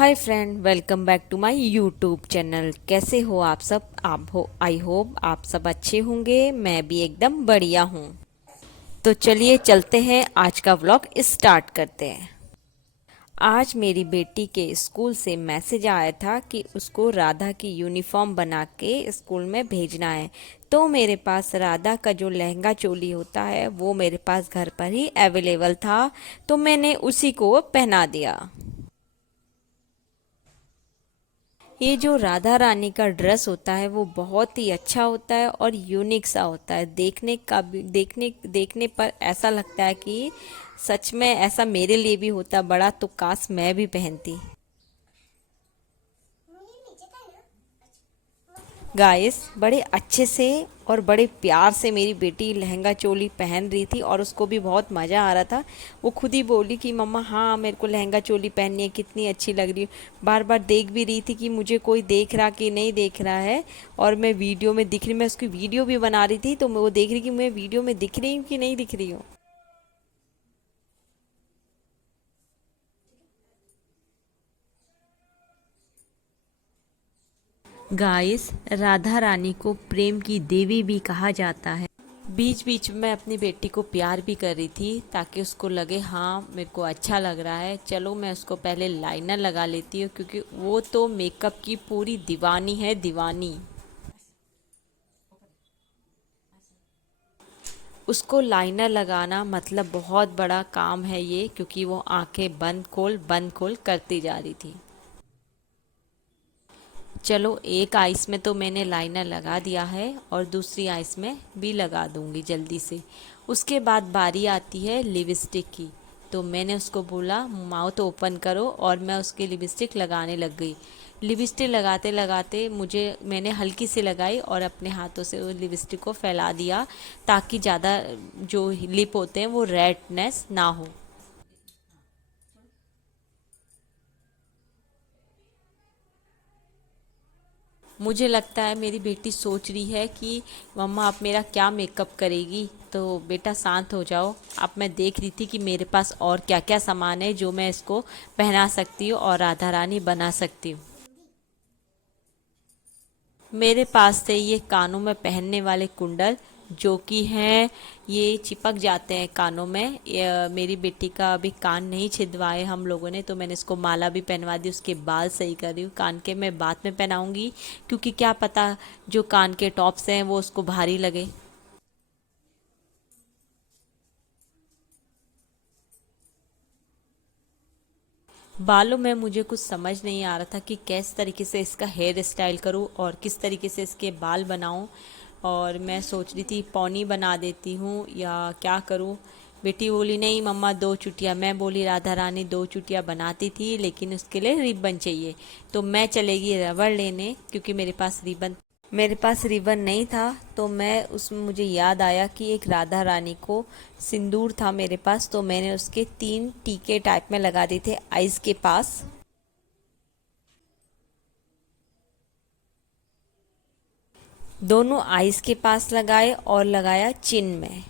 Hi friend, welcome back to my YouTube channel. कैसे हो आप सब? आप हो, आई होप आप सब अच्छे होंगे। मैं भी एकदम बढ़िया हूँ। तो चलिए चलते हैं, आज का व्लॉग स्टार्ट करते हैं। आज मेरी बेटी के स्कूल से मैसेज आया था कि उसको राधा की यूनिफॉर्म बना के स्कूल में भेजना है। तो मेरे पास राधा का जो लहंगा चोली होता है वो मेरे पास घर पर ही अवेलेबल था, तो मैंने उसी को पहना दिया। ये जो राधा रानी का ड्रेस होता है वो बहुत ही अच्छा होता है और यूनिक सा होता है। देखने का भी देखने देखने पर ऐसा लगता है कि सच में ऐसा मेरे लिए भी होता बड़ा तो काश मैं भी पहनती। गाइस, बड़े अच्छे से और बड़े प्यार से मेरी बेटी लहंगा चोली पहन रही थी और उसको भी बहुत मज़ा आ रहा था। वो खुद ही बोली कि मम्मा हाँ मेरे को लहंगा चोली पहननी है, कितनी अच्छी लग रही है। बार बार देख भी रही थी कि मुझे कोई देख रहा कि नहीं देख रहा है। और मैं वीडियो में दिख रही, मैं उसकी वीडियो भी बना रही थी, तो मैं वो देख रही कि मैं वीडियो में दिख रही हूँ कि नहीं दिख रही हूँ। गाइस, राधा रानी को प्रेम की देवी भी कहा जाता है। बीच बीच में अपनी बेटी को प्यार भी कर रही थी ताकि उसको लगे हाँ मेरे को अच्छा लग रहा है। चलो मैं उसको पहले लाइनर लगा लेती हूँ, क्योंकि वो तो मेकअप की पूरी दीवानी है, दीवानी। उसको लाइनर लगाना मतलब बहुत बड़ा काम है ये, क्योंकि वो आंखें बंद खोल करती जा रही थी। चलो एक आइस में तो मैंने लाइनर लगा दिया है और दूसरी आइस में भी लगा दूंगी जल्दी से। उसके बाद बारी आती है लिपस्टिक की। तो मैंने उसको बोला माउथ ओपन करो और मैं उसकी लिपस्टिक लगाने लग गई। लिपस्टिक लगाते लगाते मैंने हल्की सी लगाई और अपने हाथों से उस लिपस्टिक को फैला दिया, ताकि ज़्यादा जो लिप होते हैं वो रेडनेस ना हो। मुझे लगता है मेरी बेटी सोच रही है कि मम्मा आप मेरा क्या मेकअप करेगी। तो बेटा शांत हो जाओ। अब मैं देख रही थी कि मेरे पास और क्या क्या सामान है जो मैं इसको पहना सकती हूँ और राधा रानी बना सकती हूँ। मेरे पास थे ये कानों में पहनने वाले कुंडल, जो कि हैं, ये चिपक जाते हैं कानों में। मेरी बेटी का अभी कान नहीं छिदवाए हम लोगों ने, तो मैंने इसको माला भी पहनवा दी। उसके बाल सही कर रही हूँ। कान के मैं बाद में पहनाऊंगी, क्योंकि क्या पता जो कान के टॉप्स हैं वो उसको भारी लगे। बालों में मुझे कुछ समझ नहीं आ रहा था कि किस तरीके से इसका हेयर स्टाइल करूं और किस तरीके से इसके बाल बनाऊं। और मैं सोच रही थी पौनी बना देती हूँ या क्या करूँ। बेटी बोली नहीं मम्मा दो चुटिया। मैं बोली राधा रानी दो चुटिया बनाती थी, लेकिन उसके लिए रिबन चाहिए। तो मैं चलेगी रबड़ लेने, क्योंकि मेरे पास रिबन नहीं था। तो मैं उसमें मुझे याद आया कि एक राधा रानी को सिंदूर था मेरे पास, तो मैंने उसके 3 टीके टाइप में लगा दिए थे आईज के पास। दोनों आईज के पास लगाए और लगाया चिन में।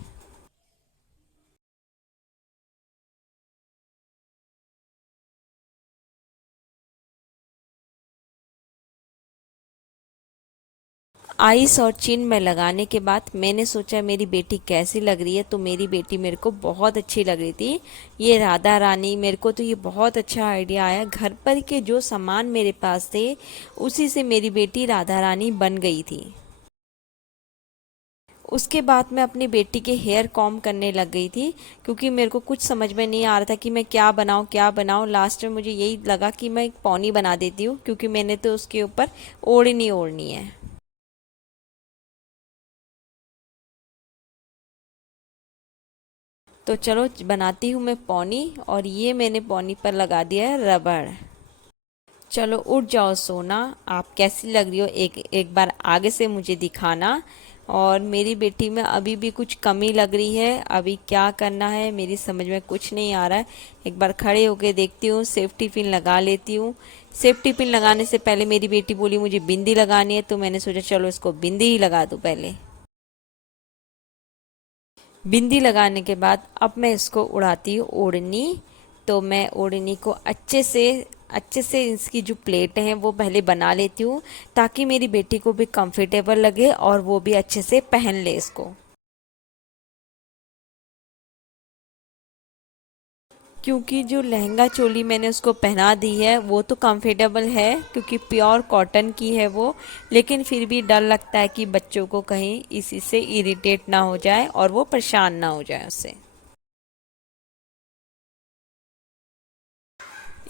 आइस और चिन में लगाने के बाद मैंने सोचा मेरी बेटी कैसी लग रही है, तो मेरी बेटी मेरे को बहुत अच्छी लग रही थी। ये राधा रानी, मेरे को तो ये बहुत अच्छा आइडिया आया। घर पर के जो सामान मेरे पास थे उसी से मेरी बेटी राधा रानी बन गई थी। उसके बाद मैं अपनी बेटी के हेयर कॉम्ब करने लग गई थी, क्योंकि मेरे को कुछ समझ में नहीं आ रहा था कि मैं क्या बनाऊं क्या बनाऊं। लास्ट में मुझे यही लगा कि मैं एक पौनी बना देती हूँ, क्योंकि मैंने तो उसके ऊपर ओढ़नी ओढ़नी है। तो चलो बनाती हूँ मैं पौनी। और ये मैंने पौनी पर लगा दिया है रबड़। चलो उठ जाओ सोना। आप कैसी लग रही हो एक एक बार आगे से मुझे दिखाना। और मेरी बेटी में अभी भी कुछ कमी लग रही है, अभी क्या करना है मेरी समझ में कुछ नहीं आ रहा है। एक बार खड़े होके देखती हूँ, सेफ्टी पिन लगा लेती हूँ। सेफ्टी पिन लगाने से पहले मेरी बेटी बोली मुझे बिंदी लगानी है, तो मैंने सोचा चलो इसको बिंदी ही लगा दूँ पहले। बिंदी लगाने के बाद अब मैं इसको उड़ाती हूँ ओढ़नी। तो मैं ओढ़नी को अच्छे से अच्छे से इसकी जो प्लेट हैं वो पहले बना लेती हूँ, ताकि मेरी बेटी को भी कंफर्टेबल लगे और वो भी अच्छे से पहन ले इसको। क्योंकि जो लहंगा चोली मैंने उसको पहना दी है वो तो कंफर्टेबल है, क्योंकि प्योर कॉटन की है वो, लेकिन फिर भी डर लगता है कि बच्चों को कहीं इसी से इरिटेट ना हो जाए और वो परेशान ना हो जाए उससे।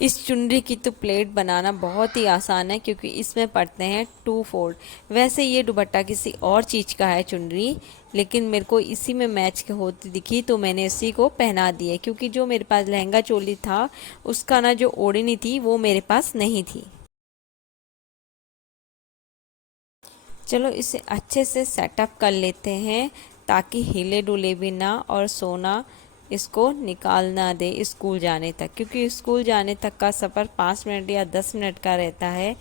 इस चुनरी की तो प्लेट बनाना बहुत ही आसान है, क्योंकि इसमें पड़ते हैं 2 फोल्ड। वैसे ये दुपट्टा किसी और चीज़ का है चुनरी, लेकिन मेरे को इसी में मैच होती दिखी तो मैंने इसी को पहना दी है, क्योंकि जो मेरे पास लहंगा चोली था उसका ना जो ओढ़नी थी वो मेरे पास नहीं थी। चलो इसे अच्छे से सेटअप कर लेते हैं, ताकि हिले डुले भी ना और सोना इसको निकाल ना दे स्कूल जाने तक, क्योंकि स्कूल जाने तक का सफ़र 5 मिनट या 10 मिनट का रहता है।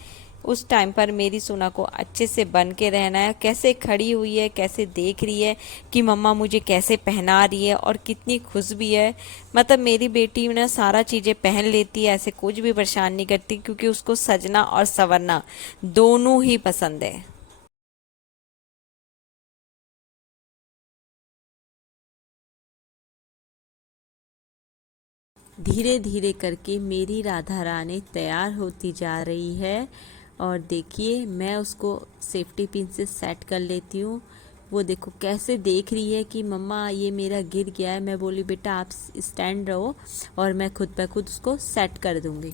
उस टाइम पर मेरी सोना को अच्छे से बन के रहना है। कैसे खड़ी हुई है, कैसे देख रही है कि मम्मा मुझे कैसे पहना रही है, और कितनी खुश भी है। मतलब मेरी बेटी ना सारा चीज़ें पहन लेती है, ऐसे कुछ भी परेशान नहीं करती, क्योंकि उसको सजना और संवरना दोनों ही पसंद है। धीरे धीरे करके मेरी राधा रानी तैयार होती जा रही है, और देखिए मैं उसको सेफ्टी पिन से सेट कर लेती हूँ। वो देखो कैसे देख रही है कि मम्मा ये मेरा गिर गया है। मैं बोली बेटा आप स्टैंड रहो और मैं खुद ब खुद उसको सेट कर दूँगी।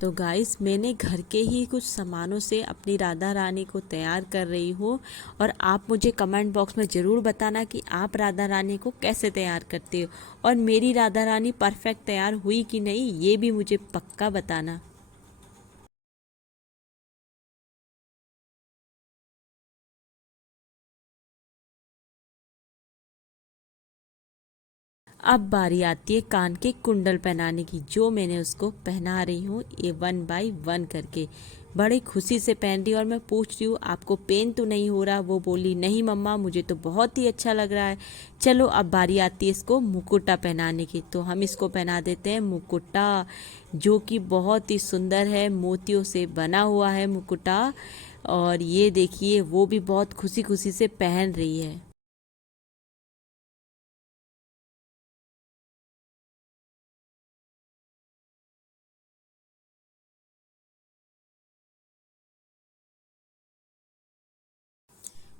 तो गाइस मैंने घर के ही कुछ सामानों से अपनी राधा रानी को तैयार कर रही हूँ, और आप मुझे कमेंट बॉक्स में ज़रूर बताना कि आप राधा रानी को कैसे तैयार करते हो, और मेरी राधा रानी परफेक्ट तैयार हुई कि नहीं ये भी मुझे पक्का बताना। अब बारी आती है कान के कुंडल पहनाने की, जो मैंने उसको पहना रही हूँ ये 1 बाय 1 करके। बड़ी खुशी से पहन रही, और मैं पूछ रही हूँ आपको पेन तो नहीं हो रहा। वो बोली नहीं मम्मा मुझे तो बहुत ही अच्छा लग रहा है। चलो अब बारी आती है इसको मुकुटा पहनाने की, तो हम इसको पहना देते हैं मुकुटा, जो कि बहुत ही सुंदर है, मोतियों से बना हुआ है मुकुटा। और ये देखिए वो भी बहुत खुशी खुशी से पहन रही है।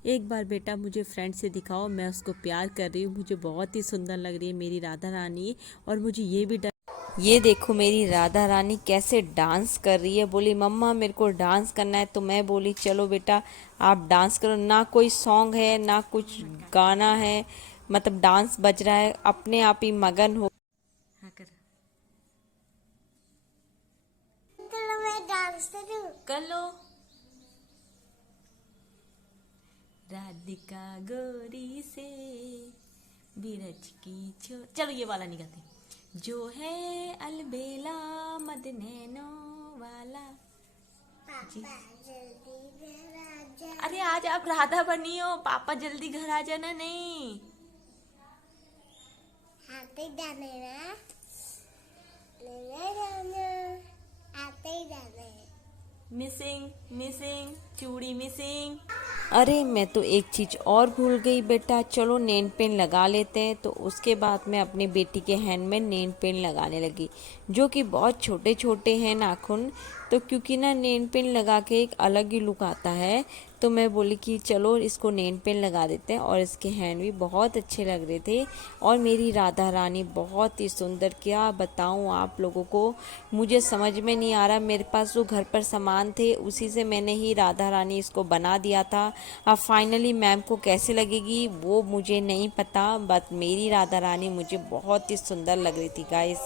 एक बार बेटा मुझे फ्रेंड से दिखाओ, मैं उसको प्यार कर रही हूँ, मुझे बहुत ही सुंदर लग रही है मेरी राधा रानी। और मुझे ये भी ये देखो मेरी राधा रानी कैसे डांस कर रही है। बोली मम्मा मेरे को डांस करना है, तो मैं बोली चलो बेटा आप डांस करो। ना कोई सॉन्ग है ना कुछ गाना है, मतलब डांस बज रहा है, अपने आप ही मगन हो। हाँ कर। चलो मैं डांस करूं। कर लो। राधिका गोरी से बिरज की छो, चलो ये वाला नहीं गाते। जो है अलबेला मद नैनो वाला। जी जल्दी घर आ जा। अरे आज आप राधा बनी हो, पापा जल्दी घर आ जाना। नहीं आते जाने ना, ले जाना, आते ही जाने। मिसिंग मिसिंग चूड़ी मिसिंग। अरे मैं तो एक चीज़ और भूल गई बेटा, चलो नेल पेंट लगा लेते हैं। तो उसके बाद मैं अपनी बेटी के हैंड में नेल पेंट लगाने लगी, जो कि बहुत छोटे छोटे हैं नाखून। तो क्योंकि ना नेल पेंट लगा के एक अलग ही लुक आता है, तो मैं बोली कि चलो इसको नेल पेंट लगा देते हैं। और इसके हैंड भी बहुत अच्छे लग रहे थे, और मेरी राधा रानी बहुत ही सुंदर। क्या बताऊं आप लोगों को, मुझे समझ में नहीं आ रहा, मेरे पास जो घर पर सामान थे उसी से मैंने ही राधा रानी इसको बना दिया था। अब फाइनली मैम को कैसे लगेगी वो मुझे नहीं पता, बट मेरी राधा रानी मुझे बहुत ही सुंदर लग रही थी guys.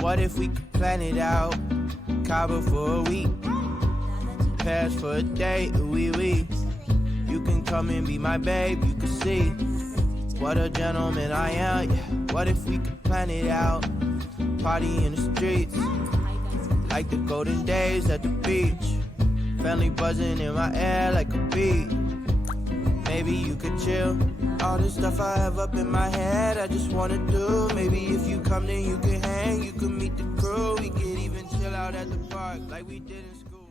What if we could plan it out? Cabo for a week, Paris for a day, oui. You can come and be my babe, you can see what a gentleman I am, yeah. What if we could plan it out? Party in the streets, like the golden days at the beach. Family buzzing in my air like a beat. Maybe you could chill. All this stuff I have up in my head, I just wanna do. Maybe if you come, then you can hang. You can meet the crew. We could even chill out at the park like we did in school.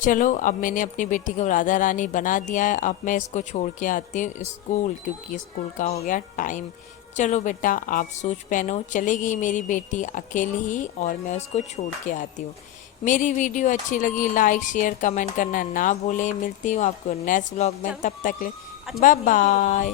चलो अब मैंने अपनी बेटी को राधा रानी बना दिया है। अब मैं इसको छोड़ के आती हूँ स्कूल, क्योंकि स्कूल का हो गया टाइम। चलो बेटा आप शूज पहनो। चली गई मेरी बेटी अकेली ही और मैं उसको छोड़ के आती हूँ। मेरी वीडियो अच्छी लगी लाइक शेयर कमेंट करना ना भूलें। मिलती हूँ आपको नेक्स्ट व्लॉग में, तब तक ले बाय बाय।